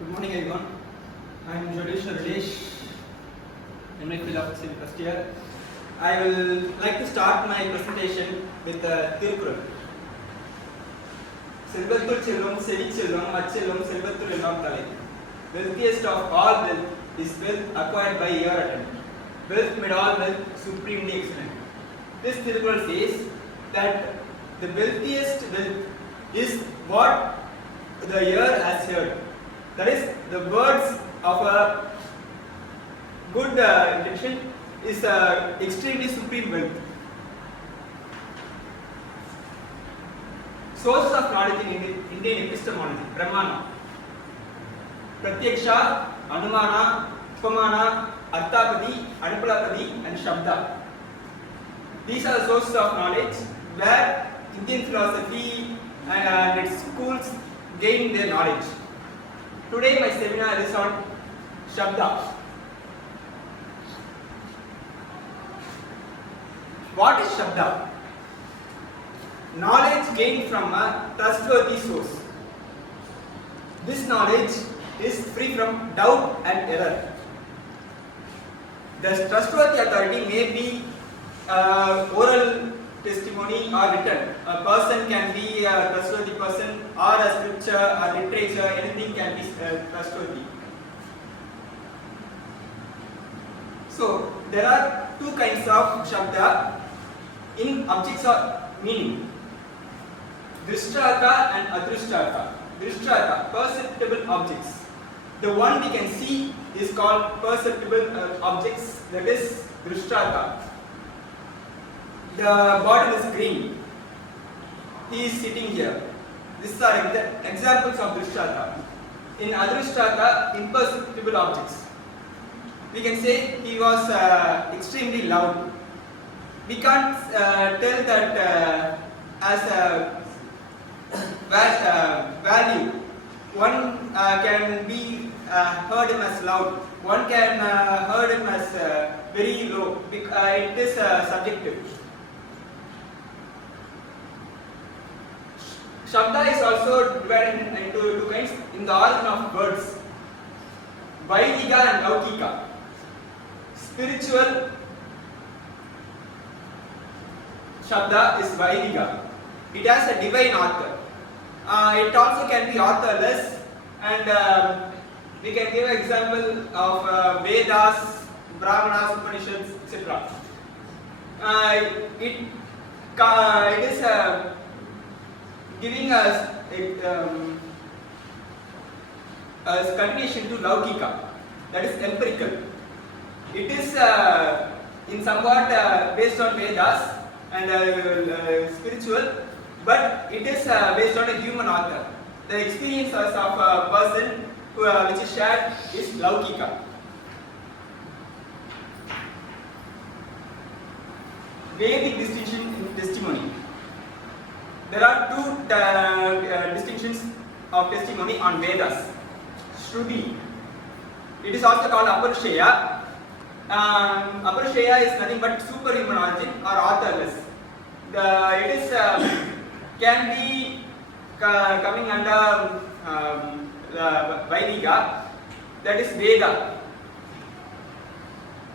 Good morning everyone. I am JOLIVE SHARULLESH, MA Philosophy first year. I will like to start my presentation with the Tirukkural. Selvathul Chelvam, Sevi Chelvam, Achelvam, Selvathul Ellam Thalai. Wealthiest of all wealth is wealth acquired by your attempt. Wealth made all wealth supremely excellent. This Tirukkural says that the wealthiest wealth is what the ear has heard. That is, the words of a good intention is extremely supreme wealth. Sources of knowledge in Indian epistemology: Brahmana, Pratyaksha, Anumana, Upamana, Arthapadi, Anupalapadi, and Shabda. These are the sources of knowledge where Indian philosophy and its schools gain their knowledge. Today my seminar is on Shabda. What is Shabda? Knowledge gained from a trustworthy source. This knowledge is free from doubt and error. The trustworthy authority may be oral testimony or written. A person can be a trustworthy person, or a scripture or literature, anything can be trustworthy. So there are two kinds of Shabda in objects of meaning: Drishtartha and Adrishtartha. Drishtartha, perceptible objects. The one we can see is called perceptible objects, that is Drishtartha. The bottle is green. He is sitting here. These are examples of Drishtartha. In Adrishtartha, imperceptible objects. We can say he was extremely loud. We can't tell that as a value. One can be heard him as loud. One can heard him as very low. It is subjective. Shabda is also divided into two kinds in the origin of words: Vaidika and Laukika. Spiritual Shabda is Vaidika. It has a divine author. It also can be authorless, and we can give an example of Vedas, Brahmanas, Upanishads, etc. It is giving us a continuation to Laukika, that is empirical. It is in somewhat based on Vedas and spiritual, but it is based on a human author. The experiences of a person which is shared is Laukika. Vedic distinction in testimony. There are two distinctions of testimony on Vedas. Shruti. It is also called Aparushaya. Aparushaya is nothing but superhuman origin or authorless. It is can be coming under Vaidika, that is Veda.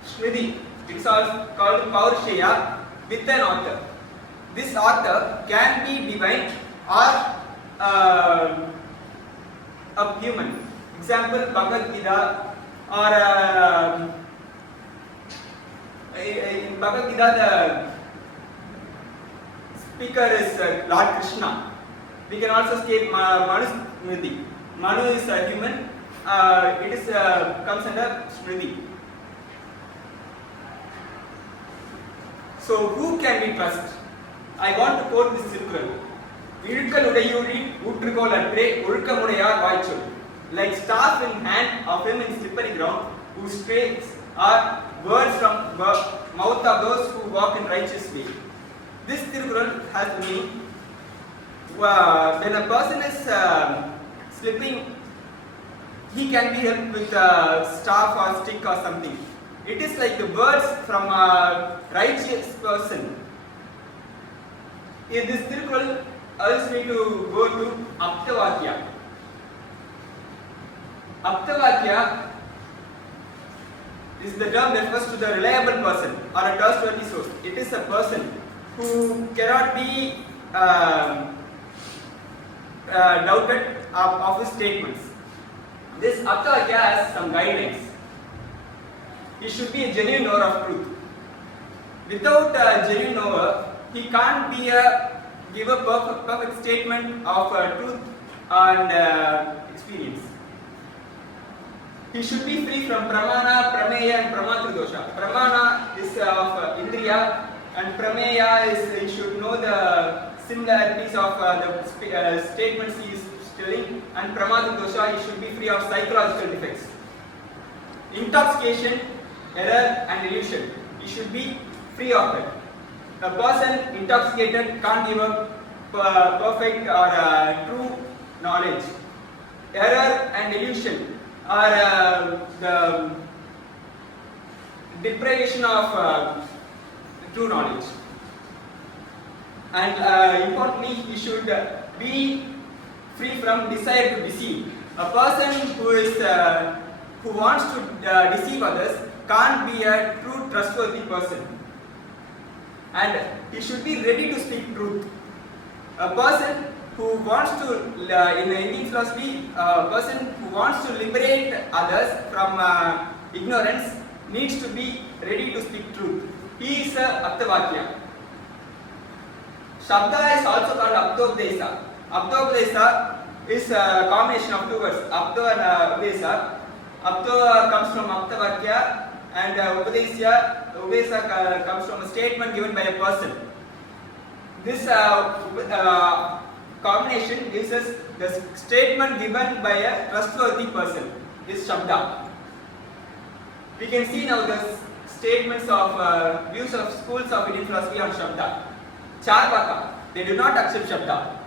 Shruti. It is also called Paurushaya with an author. This author can be divine or a human. Example, Bhagavad Gita, or in Bhagavad Gita the speaker is Lord Krishna. We can also state Manu Smriti. Manu is a human. It is comes under Smriti. So who can we trust? I want to quote this Tirukkural. Irukal udayuri utrukol atre ulkamudayar vaaichol. Like staff in hand of him in slippery ground, whose traits are words from mouth of those who walk in righteous way. This Tirukkural has meaning. When a person is slipping, he can be helped with a staff or stick or something. It is like the words from a righteous person. In this Tirukkural urges me to go to Aptavakya. Aptavakya is the term refers to the reliable person or a trustworthy source. It is a person who cannot be doubted of his statements. This Aptavakya has some guidelines. He should be a genuine knower of truth. Without a genuine knower, he can't give a perfect statement of truth and experience. He should be free from pramana, prameya and pramatridosha. Pramana is of indriya and prameya is he should know the similarities of the statements he is telling, and pramatridosha he should be free of psychological defects. Intoxication, error and illusion, he should be free of it. A person intoxicated can't give a perfect or true knowledge. Error and illusion are the deprivation of true knowledge. And importantly, he should be free from desire to deceive. A person who wants to deceive others can't be a true trustworthy person. And he should be ready to speak truth. A person who wants to, in Indian philosophy, a person who wants to liberate others from ignorance needs to be ready to speak truth. He is a Aptavakya. Shabda is also called Aptopdesa. Aptopdesa is a combination of two words, Apto and Updesa. Apto comes from Aptavakya and Updesa comes from a statement given by a person. This combination gives us the statement given by a trustworthy person, is Shabda. We can see now the statements of views of schools of Indian philosophy on Shabda. Charvaka, they do not accept Shabda.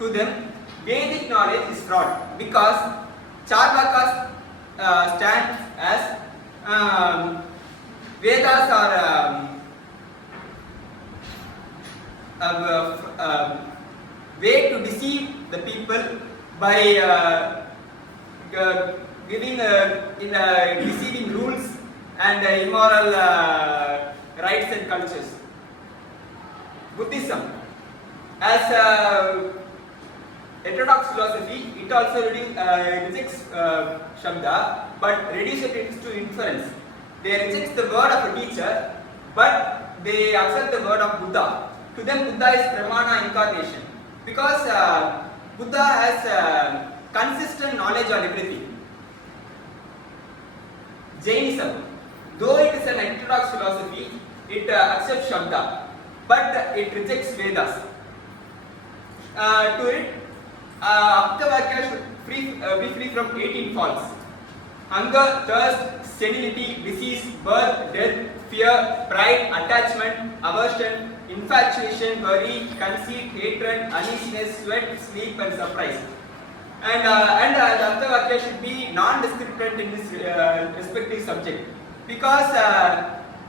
To them, Vedic knowledge is fraud because Charvakas stand as Vedas are way to deceive the people by giving deceiving rules and immoral rites and cultures. Buddhism, as heterodox philosophy, it also rejects Shabda but reduces it to inference. They reject the word of a teacher but they accept the word of Buddha. To them, Buddha is Pramana incarnation because Buddha has consistent knowledge on everything. Jainism, though it is an heterodox philosophy, it accepts Shabda but it rejects Vedas. To it, Aptavakya should be free from 18 faults: hunger, thirst, senility, disease, birth, death, fear, pride, attachment, aversion, infatuation, worry, conceit, hatred, uneasiness, sweat, sleep and surprise. And the Aptavakya should be non-descriptant in this respective subject because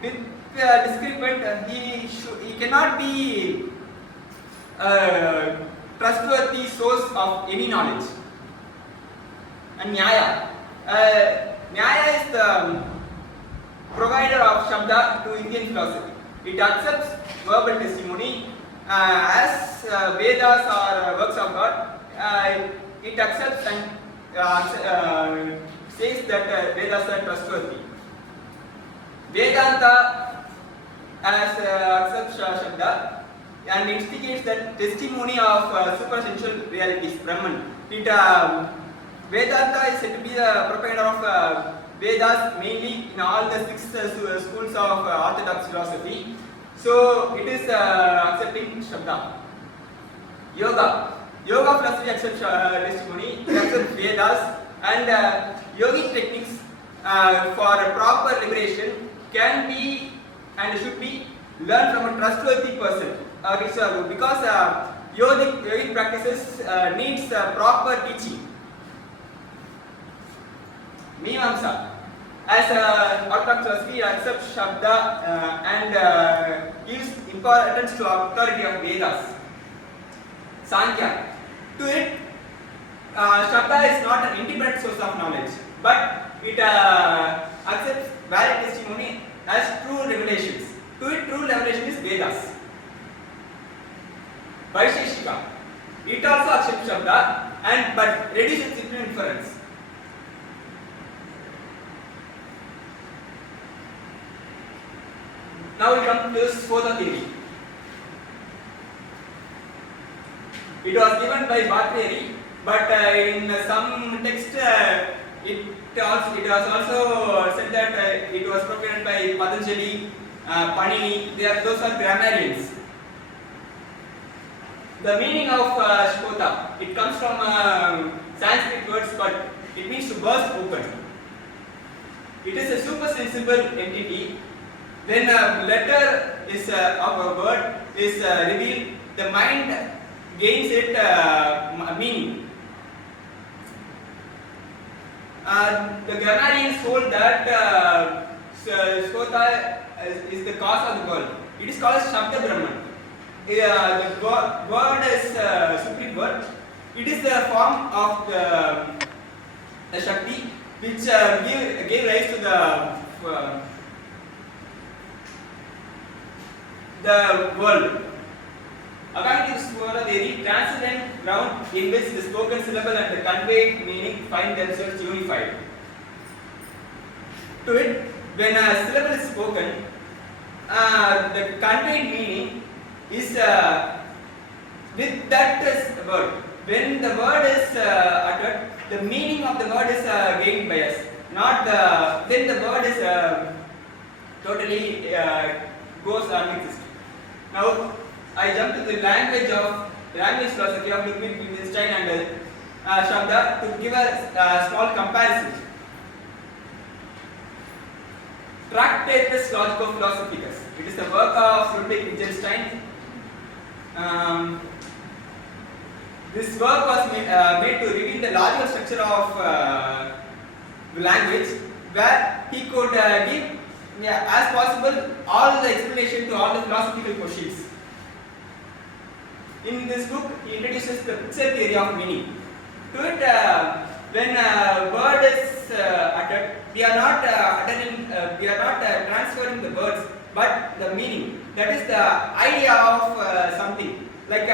with descripant he cannot be trustworthy source of any knowledge. And Nyaya. Nyaya is the provider of Shabda to Indian philosophy. It accepts verbal testimony as Vedas are works of God. It accepts and says that Vedas are trustworthy. Vedanta accepts Shabda and instigates that testimony of supersensual realities, Brahman. Vedanta is said to be the propagator of Vedas mainly in all the 6 schools of orthodox philosophy. So it is accepting Shabda. Yoga philosophy accepts testimony, it accepts Vedas, and yogic techniques for a proper liberation can be and should be learned from a trustworthy person because yogic practices needs proper teaching. Mimamsa, as orthodox philosophy accepts Shabda and gives importance to authority of Vedas. Sankhya, to it Shabda is not an independent source of knowledge, but it accepts valid testimony as true revelations. To it, true revelation is Vedas. Vaisheshika. It also accepts Shabda and but reduces it to inference. Now we come to Sphota theory. It was given by Pondicherry, but in some text it was also said that it was proclaimed by Patanjali, Panini. Those are grammarians. The meaning of Sphota, it comes from Sanskrit words, but it means to burst open. It is a supersensible entity. When a letter is of a word is revealed, the mind gains it meaning. The grammarians hold that Sphota is the cause of the world. It is called as Shabda Brahman. The word is supreme word. It is the form of the Shakti which gave rise to the world. According to Sphota theory, transcendent ground in which the spoken syllable and the conveyed meaning find themselves unified. To it, when a syllable is spoken, the conveyed meaning is with that word. When the word is uttered, the meaning of the word is gained by us. Not then the word is totally goes unexistent. Now I jump to the language philosophy of Ludwig Wittgenstein and Shabda to give a small comparison. Tractatus Logico-Philosophicus. It is the work of Ludwig Wittgenstein. This work was made to reveal the logical structure of language, where he could give as possible all the explanation to all the philosophical questions. In this book, he introduces the picture theory of meaning. To it, when a word is uttered, we are not transferring the words, but the meaning. That is the idea of something. Like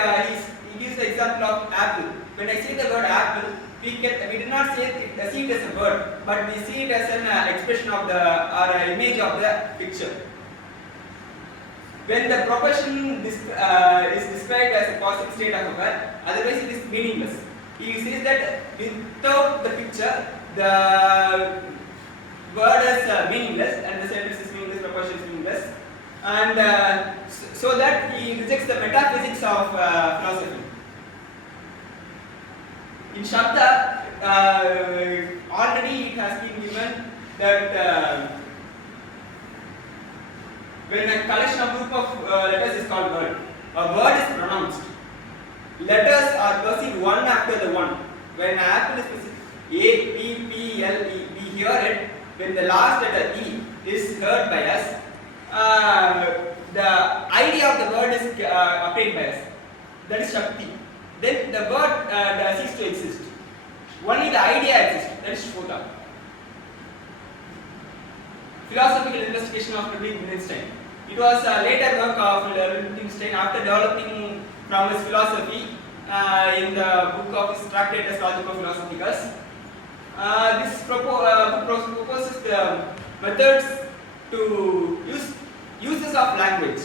he gives the example of apple. When I say the word apple, we did not see it as a word, but we see it as an expression of or image of the picture. When the proportion is described as a positive state of affair, otherwise it is meaningless. He says that without the picture, the word is meaningless, and the sentence is meaningless, proportion is meaningless, and so that he rejects the metaphysics of philosophy. In Shabda, already it has been given that when a collection of group of letters is called word, a word is pronounced. Letters are perceived one after the one. When an apple is perceived, A, P, P, L, E, we hear it. When the last letter E is heard by us, the idea of the word is obtained by us. That is Shakti. Then the word ceases to exist. Only the idea exists. That is Sphota. Philosophical investigation of Ludwig Wittgenstein. It was a later work of Wittgenstein after developing from his philosophy in the book of his Tractatus Logico-Philosophicus. This proposes the methods to uses of language.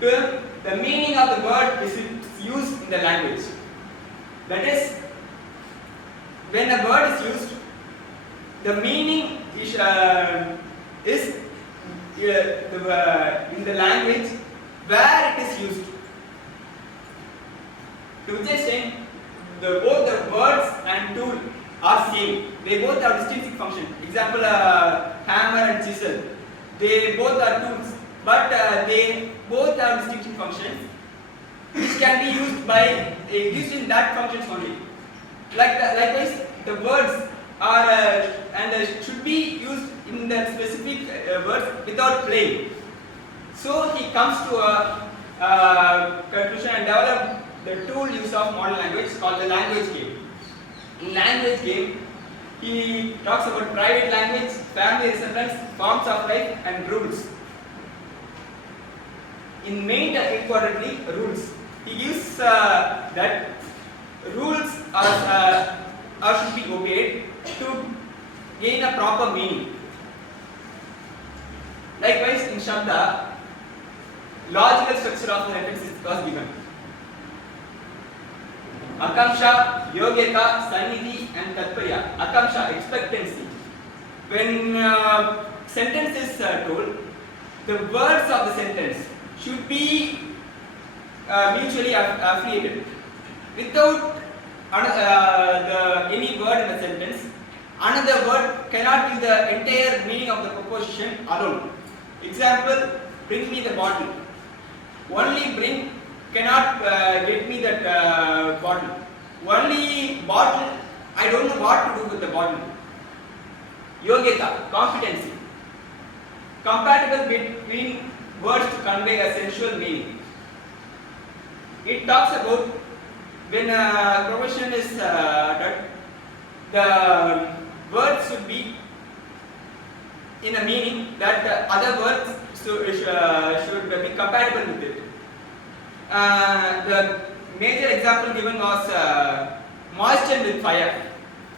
The meaning of the word is used in the language. That is, when a word is used, the meaning is in the language where it is used. To Wittgenstein, both the words and tool are same. They both have distinct function. Example, hammer and chisel. They both are tools, but they both have distinct functions, which can be used in that functions only. Likewise, the words are and should be used in the specific words without playing. So he comes to a conclusion and the tool use of modern language called the language game. In language game, he talks about private language, family resemblance, forms of life, and rules. In main importantly, rules. He gives that rules are should be obeyed to gain a proper meaning. Likewise, in SABDA, logical structure of the sentence was given. Akamsha, Yogyata, Sannidhi, and Tatparya. Akamsha, expectancy. When sentence is told, the words of the sentence should be mutually affiliated. Without any word in the sentence, another word cannot give the entire meaning of the proposition alone. Example, bring me the bottle. Only bring cannot get me that bottle. Only bottle, I don't know what to do with the bottle. Yogyata, competency. Compatible between words to convey a sensual meaning. It talks about when a proposition is done, the words should be in a meaning that the other words should be compatible with it. The major example given was moisture with fire.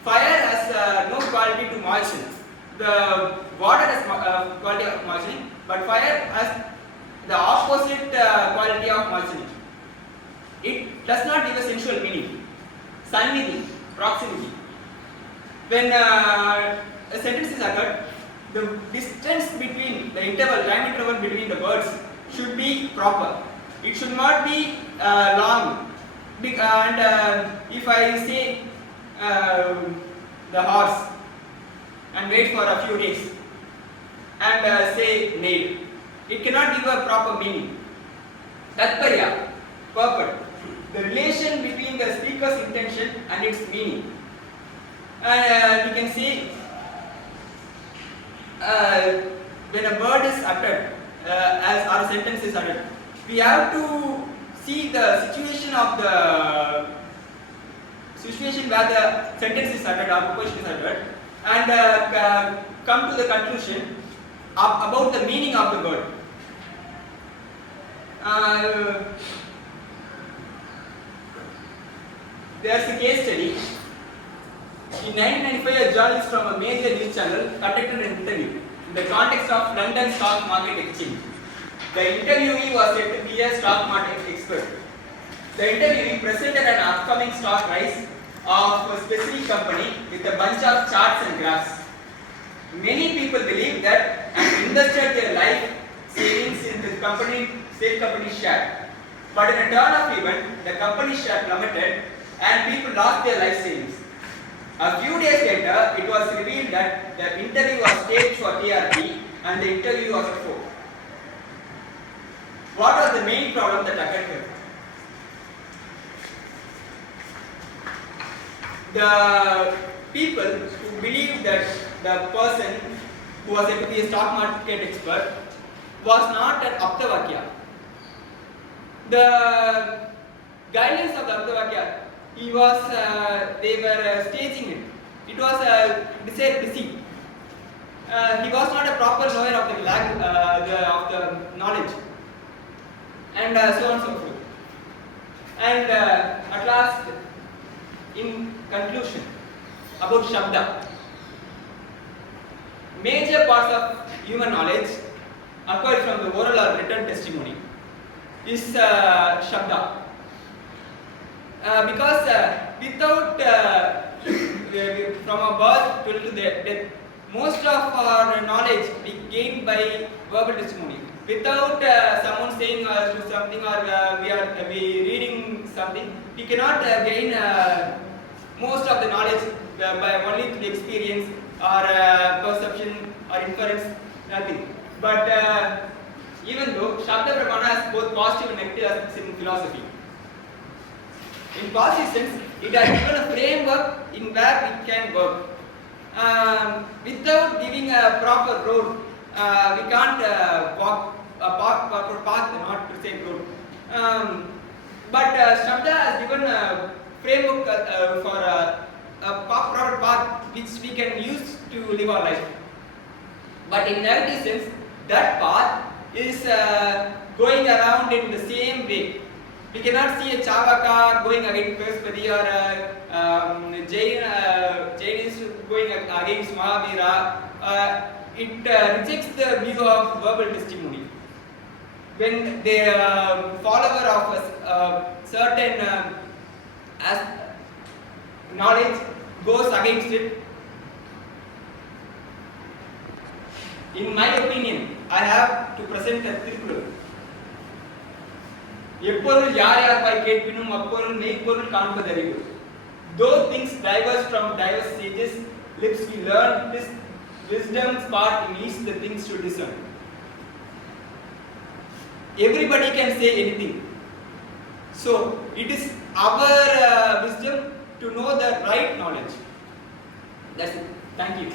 Fire has no quality to moisten. The water has quality of moistening, but fire has the opposite quality of moistening. It does not give a sensual meaning. Sannidhi, proximity. When a sentence is uttered, the distance between the time interval between the words should be proper. It should not be long. And if I say the horse and wait for a few days and say nail, it cannot give a proper meaning. Tatparya, purport. The relation between the speaker's intention and its meaning. And we can see when a word is uttered, as our sentence is uttered, we have to see the situation of the situation where the sentence is uttered or proposition is uttered, and come to the conclusion about the meaning of the word. There's a case study. In 1995, a journalist from a major news channel conducted an interview in the context of London stock market exchange. The interviewee was said to be a stock market expert. The interviewee presented an upcoming stock rise of a specific company with a bunch of charts and graphs. Many people believe that and invested their life savings in the state company share. But in a turn of event, the company share plummeted and people lost their life savings. A few days later, it was revealed that the interview was staged for TRP and the interview was a fraud. What was the main problem that occurred here? The people who believed that the person who was said to be a stock market expert was not an Aptavakya. The guidelines of the Aptavakya, they were staging it. It was deceit. He was not a proper knower of the knowledge, and so on and so forth. And at last, in conclusion, about SABDA. Major parts of human knowledge acquired from the oral or written testimony is SABDA. Because without from a birth till to death, most of our knowledge we gain by verbal testimony. Without someone saying something or we reading something, we cannot gain most of the knowledge by only through experience or perception or inference, nothing. But even though Shabda Pramana has both positive and negative aspects in philosophy. In positive sense, it has given a framework in where it can work. Without giving a proper road, we can't walk a proper path, not to say road. But SABDA has given a framework for a proper path which we can use to live our life. But in narrative sense, that path is going around in the same way. We cannot see a Chavaka going against Perspati or Jain is going against Mahavira. It rejects the view of verbal testimony. When the follower of a certain knowledge goes against it, in my opinion, I have to present a Tirukkural. எப்பொருள் யார் யார் பாய் கேட்பினும் அப்பொருள் மெய்ப்பொருள் காண்பதறிவு. Though things diverse from diverse sages, lips we learn, this wisdom's part in each the things to discern. Everybody can say anything. So it is our wisdom to know the right knowledge. That's it. Thank you.